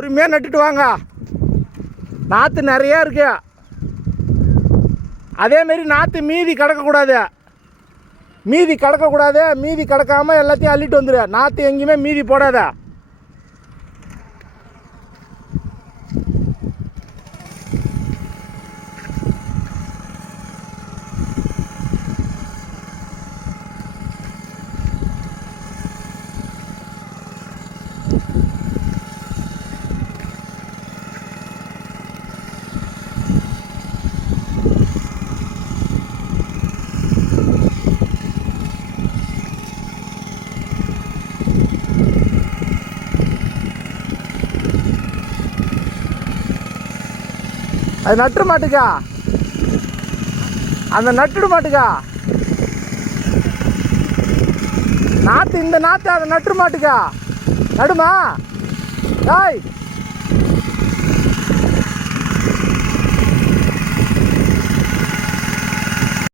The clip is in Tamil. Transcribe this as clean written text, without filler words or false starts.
பொறுமையாக நட்டுட்டு வாங்க. நாற்று நிறையா இருக்கு. அதேமாரி நாற்று மீதி கிடக்கக்கூடாது. மீதி கிடக்காமல் எல்லாத்தையும் அள்ளிட்டு வந்துடு. நாற்று எங்கேயுமே மீதி போடாத. அது நட்டு மாட்டுக்கா, அந்த நட்டுடு மாட்டுக்கா நாற்று. இந்த நாற்று அதை நட்டு மாட்டுக்கா நடுமா. ஏய்